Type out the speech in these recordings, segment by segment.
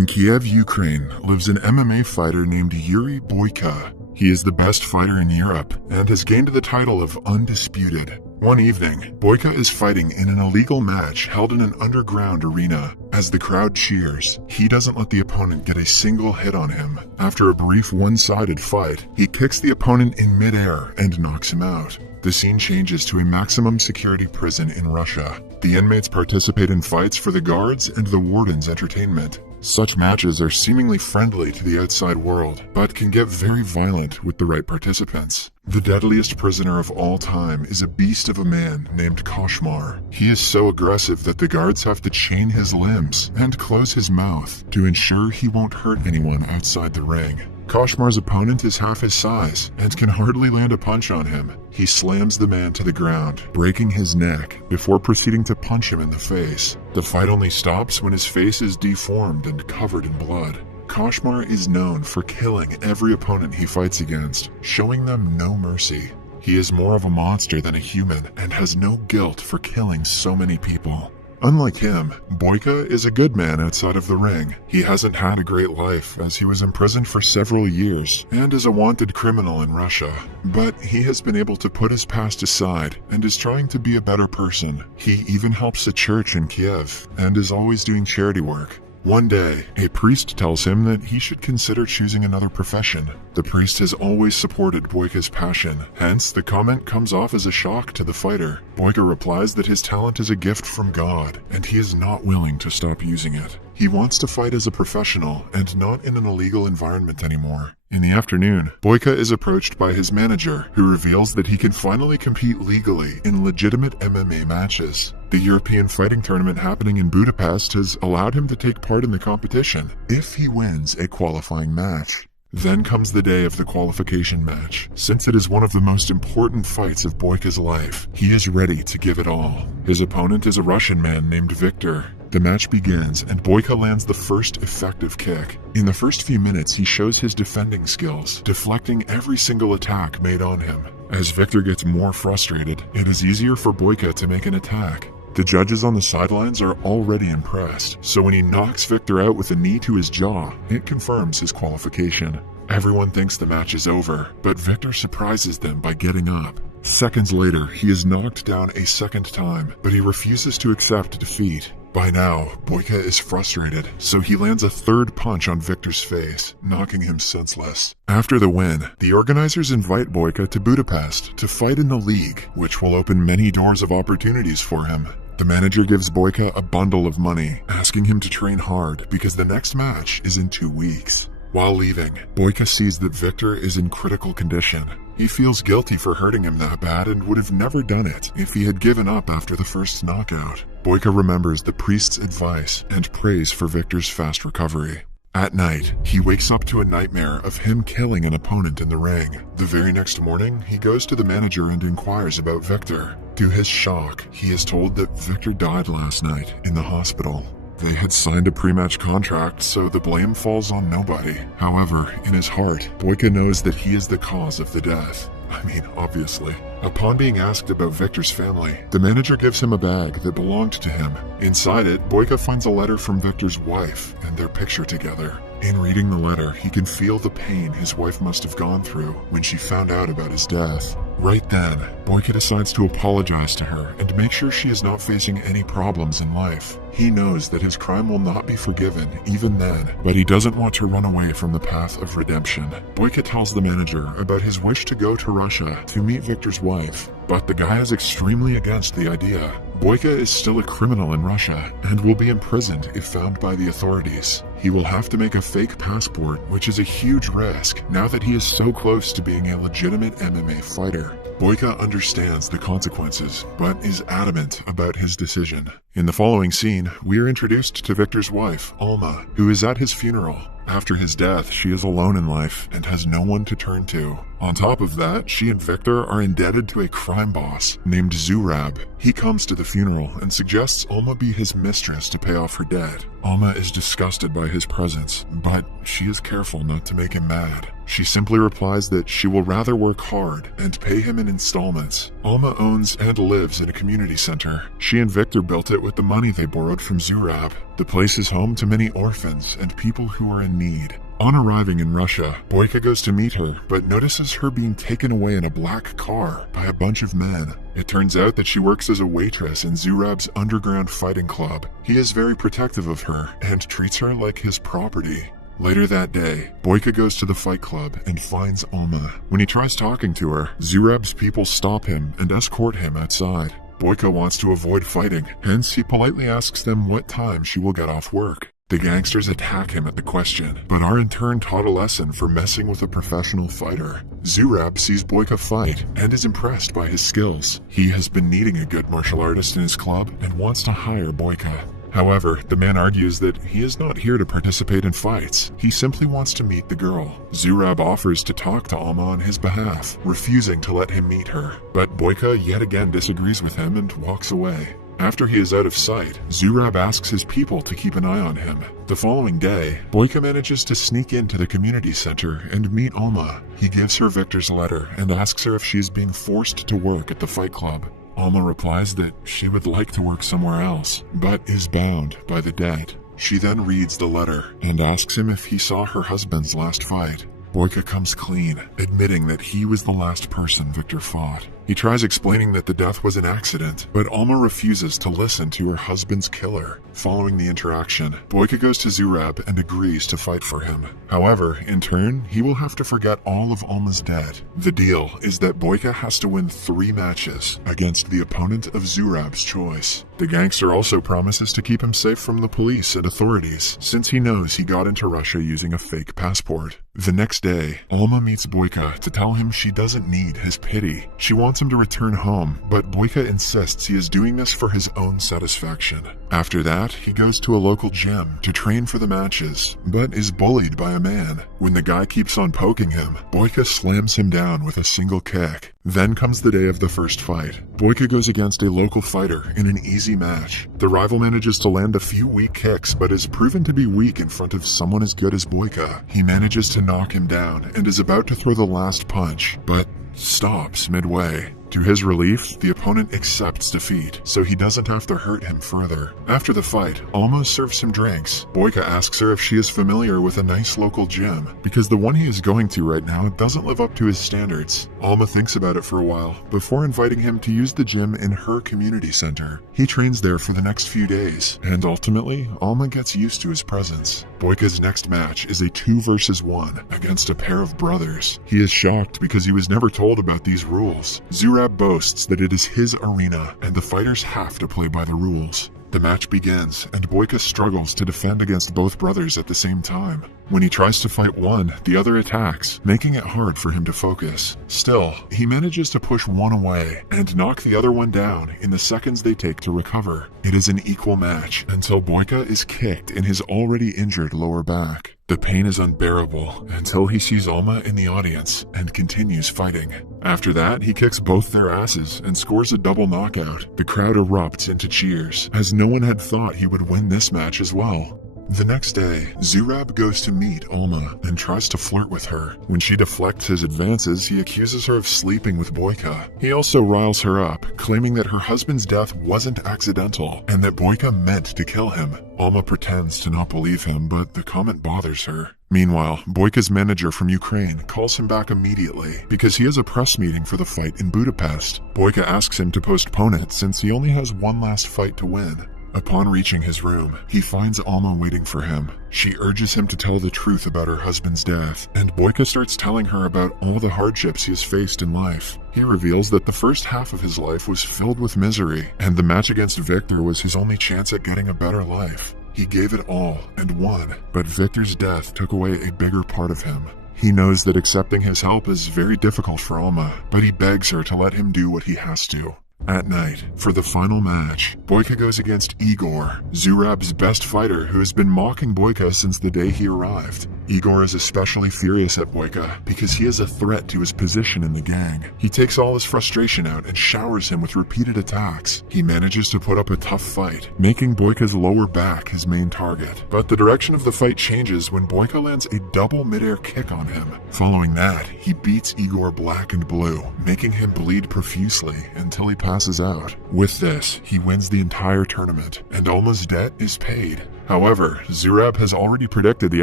In Kiev, Ukraine, lives an MMA fighter named Yuri Boyka. He is the best fighter in Europe and has gained the title of Undisputed. One evening, Boyka is fighting in an illegal match held in an underground arena. As the crowd cheers, he doesn't let the opponent get a single hit on him. After a brief one-sided fight, he kicks the opponent in midair and knocks him out. The scene changes to a maximum security prison in Russia. The inmates participate in fights for the guards and the warden's entertainment. Such matches are seemingly friendly to the outside world, but can get very violent with the right participants. The deadliest prisoner of all time is a beast of a man named Koshmar. He is so aggressive that the guards have to chain his limbs and close his mouth to ensure he won't hurt anyone outside the ring. Koshmar's opponent is half his size and can hardly land a punch on him. He slams the man to the ground, breaking his neck before proceeding to punch him in the face. The fight only stops when his face is deformed and covered in blood. Koshmar is known for killing every opponent he fights against, showing them no mercy. He is more of a monster than a human and has no guilt for killing so many people. Unlike him, Boyka is a good man outside of the ring. He hasn't had a great life as he was imprisoned for several years and is a wanted criminal in Russia. But he has been able to put his past aside and is trying to be a better person. He even helps a church in Kiev and is always doing charity work. One day, a priest tells him that he should consider choosing another profession. The priest has always supported Boyka's passion, hence the comment comes off as a shock to the fighter. Boyka replies that his talent is a gift from God, and he is not willing to stop using it. He wants to fight as a professional and not in an illegal environment anymore. In the afternoon, Boyka is approached by his manager, who reveals that he can finally compete legally in legitimate MMA matches. The European fighting tournament happening in Budapest has allowed him to take part in the competition if he wins a qualifying match. Then comes the day of the qualification match. Since it is one of the most important fights of Boyka's life, he is ready to give it all. His opponent is a Russian man named Victor. The match begins and Boyka lands the first effective kick. In the first few minutes, he shows his defending skills, deflecting every single attack made on him. As Victor gets more frustrated, it is easier for Boyka to make an attack. The judges on the sidelines are already impressed, so when he knocks Victor out with a knee to his jaw, it confirms his qualification. Everyone thinks the match is over, but Victor surprises them by getting up. Seconds later, he is knocked down a second time, but he refuses to accept defeat. By now, Boyka is frustrated, so he lands a third punch on Victor's face, knocking him senseless. After the win, the organizers invite Boyka to Budapest to fight in the league, which will open many doors of opportunities for him. The manager gives Boyka a bundle of money, asking him to train hard because the next match is in 2 weeks. While leaving, Boyka sees that Victor is in critical condition. He feels guilty for hurting him that bad and would have never done it if he had given up after the first knockout. Boyka remembers the priest's advice and prays for Victor's fast recovery. At night, he wakes up to a nightmare of him killing an opponent in the ring. The very next morning, he goes to the manager and inquires about Victor. To his shock, he is told that Victor died last night in the hospital. They had signed a pre-match contract, so the blame falls on nobody. However, in his heart, Boyka knows that he is the cause of the death. I mean, obviously. Upon being asked about Victor's family, the manager gives him a bag that belonged to him. Inside it, Boyka finds a letter from Victor's wife and their picture together. In reading the letter, he can feel the pain his wife must have gone through when she found out about his death. Right then, Boyka decides to apologize to her and make sure she is not facing any problems in life. He knows that his crime will not be forgiven even then, but he doesn't want to run away from the path of redemption. Boyka tells the manager about his wish to go to Russia to meet Victor's wife, but the guy is extremely against the idea. Boyka is still a criminal in Russia and will be imprisoned if found by the authorities. He will have to make a fake passport, which is a huge risk now that he is so close to being a legitimate MMA fighter. Boyka understands the consequences, but is adamant about his decision. In the following scene, we are introduced to Victor's wife, Alma, who is at his funeral. After his death, she is alone in life and has no one to turn to. On top of that, she and Victor are indebted to a crime boss named Zurab. He comes to the funeral and suggests Alma be his mistress to pay off her debt. Alma is disgusted by his presence, but she is careful not to make him mad. She simply replies that she will rather work hard and pay him in installments. Alma owns and lives in a community center. She and Victor built it it with the money they borrowed from Zurab. The place is home to many orphans and people who are in need. On arriving in Russia, Boyka goes to meet her, but notices her being taken away in a black car by a bunch of men. It turns out that she works as a waitress in Zurab's underground fighting club. He is very protective of her and treats her like his property. Later that day, Boyka goes to the fight club and finds Alma. When he tries talking to her, Zurab's people stop him and escort him outside. Boyka wants to avoid fighting, hence he politely asks them what time she will get off work. The gangsters attack him at the question, but are in turn taught a lesson for messing with a professional fighter. Zurab sees Boyka fight and is impressed by his skills. He has been needing a good martial artist in his club and wants to hire Boyka. However, the man argues that he is not here to participate in fights. He simply wants to meet the girl. Zurab offers to talk to Alma on his behalf, refusing to let him meet her. But Boyka yet again disagrees with him and walks away. After he is out of sight, Zurab asks his people to keep an eye on him. The following day, Boyka manages to sneak into the community center and meet Alma. He gives her Victor's letter and asks her if she is being forced to work at the fight club. Alma replies that she would like to work somewhere else, but is bound by the debt. She then reads the letter and asks him if he saw her husband's last fight. Boyka comes clean, admitting that he was the last person Victor fought. He tries explaining that the death was an accident, but Alma refuses to listen to her husband's killer. Following the interaction, Boyka goes to Zurab and agrees to fight for him. However, in turn, he will have to forget all of Alma's debt. The deal is that Boyka has to win 3 matches against the opponent of Zurab's choice. The gangster also promises to keep him safe from the police and authorities, since he knows he got into Russia using a fake passport. The next day, Alma meets Boyka to tell him she doesn't need his pity. She wants him to return home, but Boyka insists he is doing this for his own satisfaction. After that, he goes to a local gym to train for the matches, but is bullied by a man. When the guy keeps on poking him, Boyka slams him down with a single kick. Then comes the day of the first fight. Boyka goes against a local fighter in an easy match. The rival manages to land a few weak kicks, but is proven to be weak in front of someone as good as Boyka. He manages to knock him down and is about to throw the last punch, but stops midway. To his relief, the opponent accepts defeat, so he doesn't have to hurt him further. After the fight, Alma serves him drinks. Boyka asks her if she is familiar with a nice local gym, because the one he is going to right now doesn't live up to his standards. Alma thinks about it for a while, before inviting him to use the gym in her community center. He trains there for the next few days, and ultimately, Alma gets used to his presence. Boyka's next match is a 2 versus 1 against a pair of brothers. He is shocked because he was never told about these rules. Zurab boasts that it is his arena and the fighters have to play by the rules. The match begins and Boyka struggles to defend against both brothers at the same time. When he tries to fight one, the other attacks, making it hard for him to focus. Still, he manages to push one away and knock the other one down in the seconds they take to recover. It is an equal match until Boyka is kicked in his already injured lower back. The pain is unbearable until he sees Alma in the audience and continues fighting. After that, he kicks both their asses and scores a double knockout. The crowd erupts into cheers, as no one had thought he would win this match as well. The next day, Zurab goes to meet Alma and tries to flirt with her. When she deflects his advances, he accuses her of sleeping with Boyka. He also riles her up, claiming that her husband's death wasn't accidental and that Boyka meant to kill him. Alma pretends to not believe him, but the comment bothers her. Meanwhile, Boyka's manager from Ukraine calls him back immediately because he has a press meeting for the fight in Budapest. Boyka asks him to postpone it since he only has one last fight to win. Upon reaching his room, he finds Alma waiting for him. She urges him to tell the truth about her husband's death, and Boyka starts telling her about all the hardships he has faced in life. He reveals that the first half of his life was filled with misery, and the match against Victor was his only chance at getting a better life. He gave it all and won, but Victor's death took away a bigger part of him. He knows that accepting his help is very difficult for Alma, but he begs her to let him do what he has to. At night, for the final match, Boyka goes against Igor, Zurab's best fighter who has been mocking Boyka since the day he arrived. Igor is especially furious at Boyka because he is a threat to his position in the gang. He takes all his frustration out and showers him with repeated attacks. He manages to put up a tough fight, making Boyka's lower back his main target. But the direction of the fight changes when Boyka lands a double midair kick on him. Following that, he beats Igor black and blue, making him bleed profusely until he passes passes out. With this, he wins the entire tournament, and Alma's debt is paid. However, Zurab has already predicted the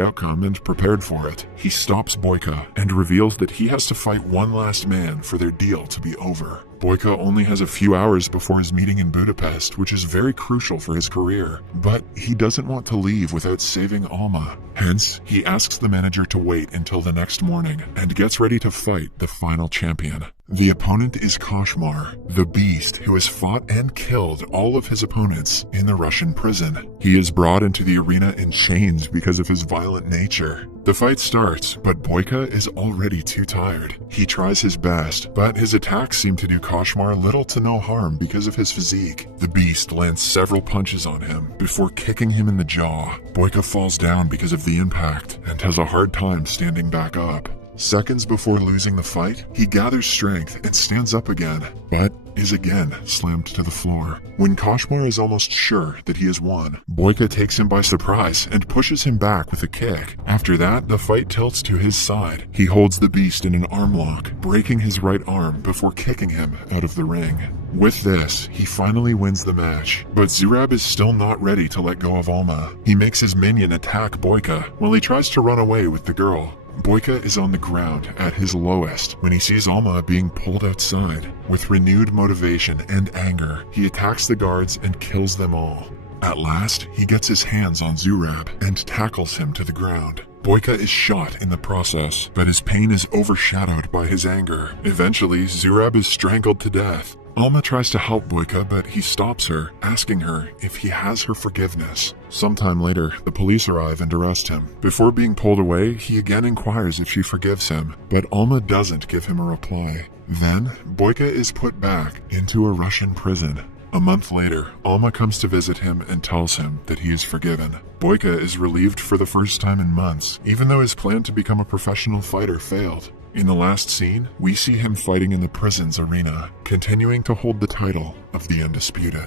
outcome and prepared for it. He stops Boyka and reveals that he has to fight one last man for their deal to be over. Boyka only has a few hours before his meeting in Budapest, which is very crucial for his career, but he doesn't want to leave without saving Alma. Hence, he asks the manager to wait until the next morning and gets ready to fight the final champion. The opponent is Koshmar, the beast who has fought and killed all of his opponents in the Russian prison. He is brought into the arena in chains because of his violent nature. The fight starts, but Boyka is already too tired. He tries his best, but his attacks seem to do Koshmar little to no harm because of his physique. The beast lands several punches on him before kicking him in the jaw. Boyka falls down because of the impact and has a hard time standing back up. Seconds before losing the fight, he gathers strength and stands up again, but is again slammed to the floor. When Koshmar is almost sure that he has won, Boyka takes him by surprise and pushes him back with a kick. After that, the fight tilts to his side. He holds the beast in an arm lock, breaking his right arm before kicking him out of the ring. With this, he finally wins the match, but Zurab is still not ready to let go of Alma. He makes his minion attack Boyka while he tries to run away with the girl. Boyka is on the ground at his lowest when he sees Alma being pulled outside. With renewed motivation and anger, he attacks the guards and kills them all. At last, he gets his hands on Zurab and tackles him to the ground. Boyka is shot in the process, but his pain is overshadowed by his anger. Eventually, Zurab is strangled to death. Alma tries to help Boyka, but he stops her, asking her if he has her forgiveness. Sometime later, the police arrive and arrest him. Before being pulled away, he again inquires if she forgives him, but Alma doesn't give him a reply. Then, Boyka is put back into a Russian prison. A month later, Alma comes to visit him and tells him that he is forgiven. Boyka is relieved for the first time in months, even though his plan to become a professional fighter failed. In the last scene, we see him fighting in the prison's arena, continuing to hold the title of the Undisputed.